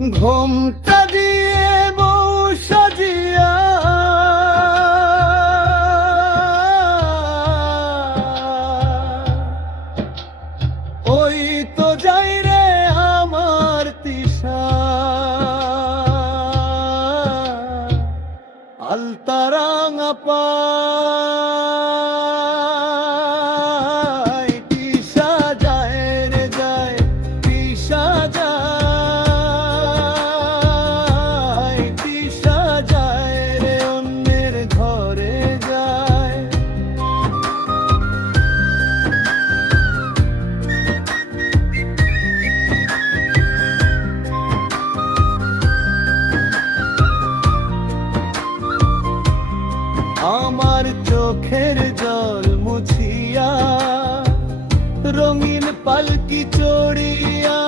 ঘোমটা দিয়ে বউ সাজিয়া ওই তো যাই রে আমার তিশা, আলতারাঙা পায় তিশা যায় রে যায়, তিশা যায়, তিশা যায় রে অন্যের ঘরে যায়। আমার চোখের জল মুছিয়া রঙিন পালকি চড়িয়া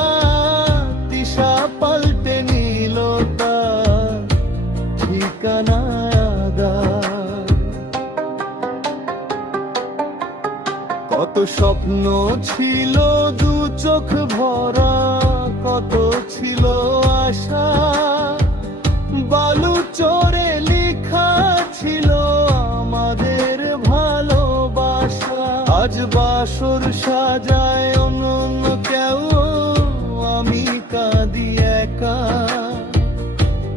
তিশা পাল্টে নিল তার ঠিকানা আগার। কত স্বপ্ন ছিল দু চোখ ভরা, কত ছিল আশা বালু চোরে লিখা ছিল আমাদের ভালোবাসা। আজ বাসর সাজায় অন্য কেউ, আমি কাঁদি একা।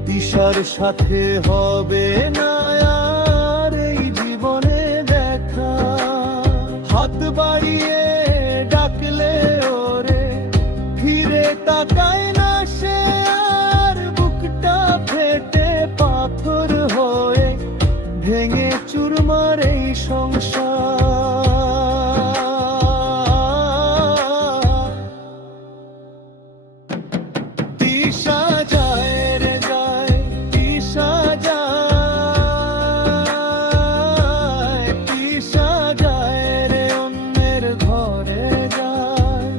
তিশার সাথে হবে না আর এই জীবনে দেখা। হাত বাড়িয়ে ডাকলে ওরে ফিরে তাকায় না সে আর, বুকটা ফেটে পাথর হয়ে ভেঙে চুরমার এই সংসার। তিশা যায় রে যায়, তিশা যায়, তিশা যায় রে অন্যের ঘরে যায়।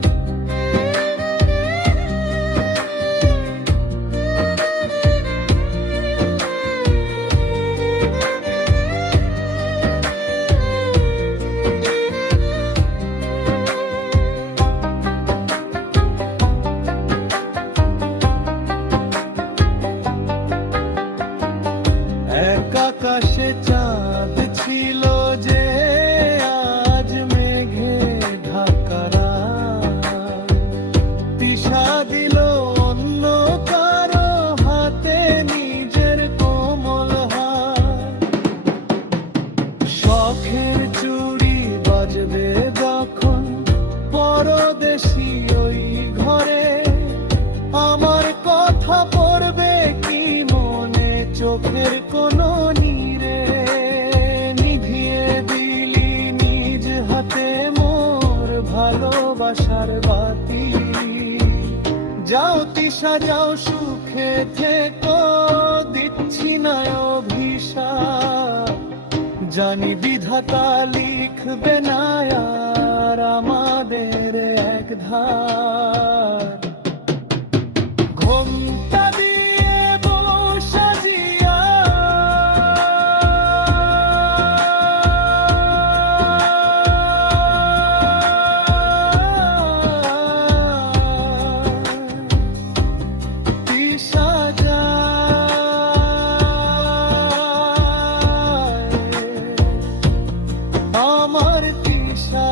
এক আকাশে চাঁদ ছিল যে আজ মেঘে ঢাকা রাত। তিশা দিল অন্য কারো হাতে নিজের কোমল হাত। শখের চুড়ি বাজবে যখন পরদেশি ওই ঘরে, আমার কথা পড়বে কি মনে চোখের কোনো নীরে। নিভিয়ে দিলি নিজ হাতে মোর ভালোবাসার বাতি। যাও তিশা যাও সুখে থেকো, দিচ্ছি না অভিশাপ। জানি বিধাতা লিখবে না আর আমাদের এক ধার। ঘোমটা দিয়ে বউ সাজিয়া তিশা যায়, আমার তিশা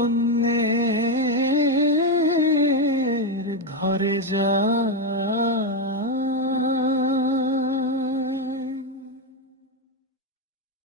অন্যের ঘরে যায়।